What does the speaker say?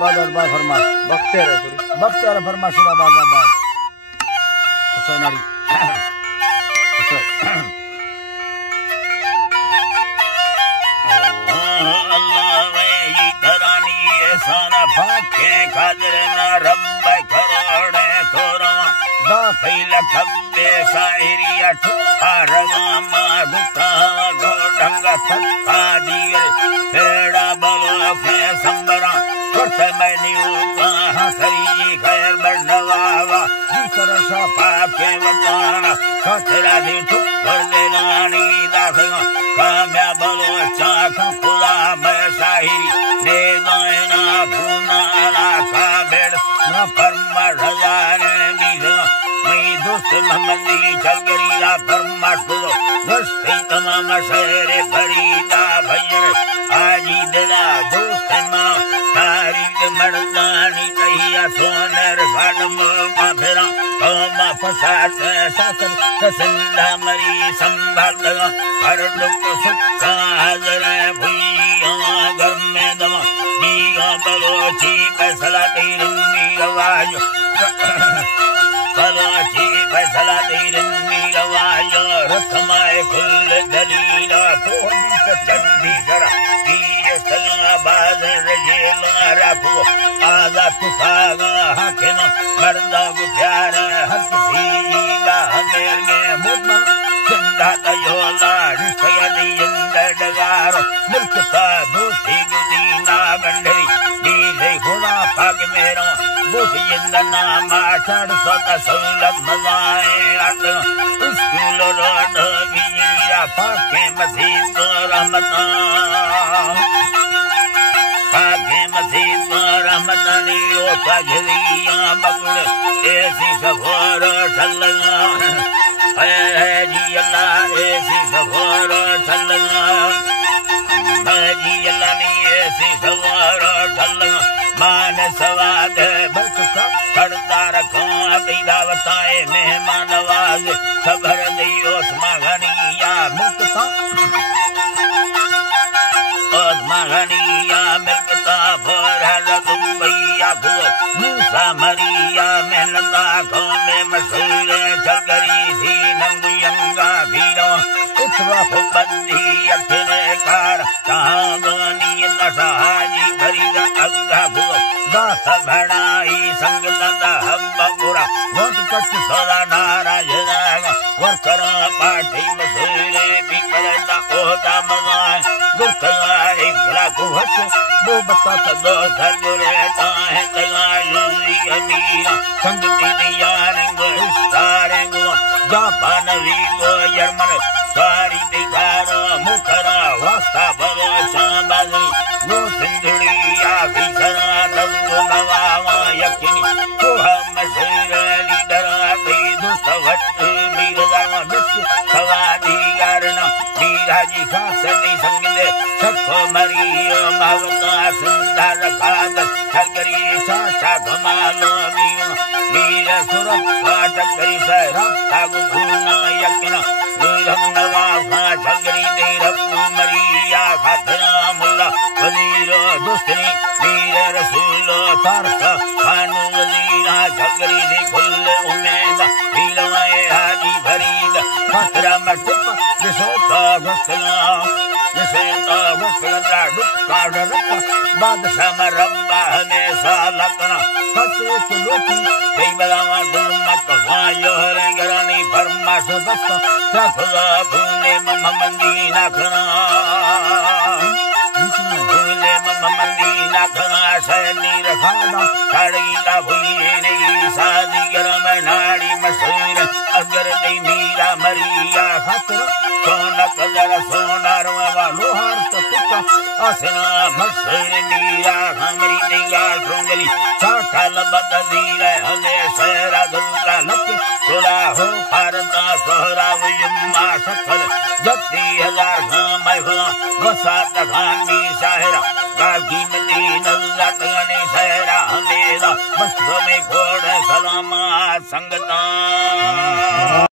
बादरबाद फरमाश बख्तियार फरमाश बाबाबाद हुसैनड़ी अल्लाह वे धरानी सारा फाके खादर ना रब करोड़े तोरा दा फैल कब्बे शायरी अठ आरवा मा गुता गोडंग थका दिए फेड़ा बलो के संबरा करत मैनी उगा हसरी खैर बड़वावा दूसरा शफा के वदाना खतरा दी ठुकर देलानी दाखगा काम्या बलो चाका खुदा मैं शायरी ने गायना भूना आका बेड़ न फरमा रजाने मीज़ा मैं दोस्त मोहम्मदी चलगरीला फरमा सुलो दोस्ती तमाम शहर फरीदा भैर आजी दिला दोस्त मना तारीख मर्दानी कहिया सोनर घाटम माफेरा कौमा फसाद सासन कसिंदा मरी संभाल लगा हर दुख सुखा हाजर भुइया घर में दवा नीगा बलोची फैसला तेरी आवाज बलोची फैसला तेरी आवाज रस्माए खुल दलीला पोदी चंदी करा ये सला बाज रजेला रखो आजा तुसागा हकना मर्दा को प्यार हक सीला मेरे मुद्दा चंदा तयोला रिश्ता दिंदगार मुल्क ता दोस्ती गुदीना गंडरी दीजे घोड़ा पाग मेरा बुश जिंदना माचड़ सदा सौलत मजाए अट स्कूल रोड बिजलिया पाके मसीद रहमता पाके मसीद रहमतनी ओ तजलिया बगड़ ऐसी सफर ठलगा है जी अल्लाह ऐसी सफर ठलगा है जी अल्लाह नी ऐसी सफर ठलगा मान सवाद बरकत करदा रखा दावताए मेहमान नवाज खबर दियो मगनिया मुक्ता और मगनिया मिलकता फरहद दुबैया को मूसा मरिया मेहनता को में मशहूर चलगरी थी नंगयंगा भीरो उठवा बंदी अखरे कार कहानी दशहाजी खरीदा अग्गा भो दास भड़ाई संगत हब्बा बुरा वोट कच सोला नाराज जागा वर्कर पार्टी मसूरे बिगड़ता ओदा मगाए गुरखलाए गला को हस वो बता दो सरगुरे ताहे तगाली अमीरा संगति दिया रंग स्टारेंगो जापान वीगो यर्मन सारी दिगारो मुखरा वास्ता भरो चांबाली वो सिंधुड़िया बिछरा दंगो नवावा यकीनी कोहा मशहूर लीडरा भी दोस्त वट मीरजावा मिस सवादी गारना मीराजी खासनी संगले सबको मरियो मावता सुंदर खादर छगरी चाचा घमालो मीर सुरत काटक करी सहरा तागु भूना यकीना मीरम नवाफा छगरी दे रब्बू मरिया खातरा मुल्ला वजीरो दुस्तरी मीर रसूलो तारका खानू वजीरा छगरी दे खुल उमेदा मीलवाए हाजी फरीद खातरा मटिप जिसोता घसला जिसेता घसला दुक्का डरका बादशाह मरब्बा हमेशा लगना कसे के लोटी कई बलावा दुलमत वायो रंगरानी फरमाश दस्ता सफला भूले ममंदीना खना भूले ममंदीना खना शैली रखाना साड़ीला भुइए नहीं शादी गरम नाड़ी मशहूर अगर नहीं मीरा मरिया खातर सोना कलर सोना रवा लोहार तत्ता असना मशहूर मीरा हमरी दिया ट्रोंगली चाटल बदलीर हले सहरा दुला लक थोड़ा हो फारदा सोहरा यम्मा सकल जत्ती हजार घाम भला वसात खानी शाहरा गागी मदीना लटने सहरा हमेला बस में घोड़ सलामा संगता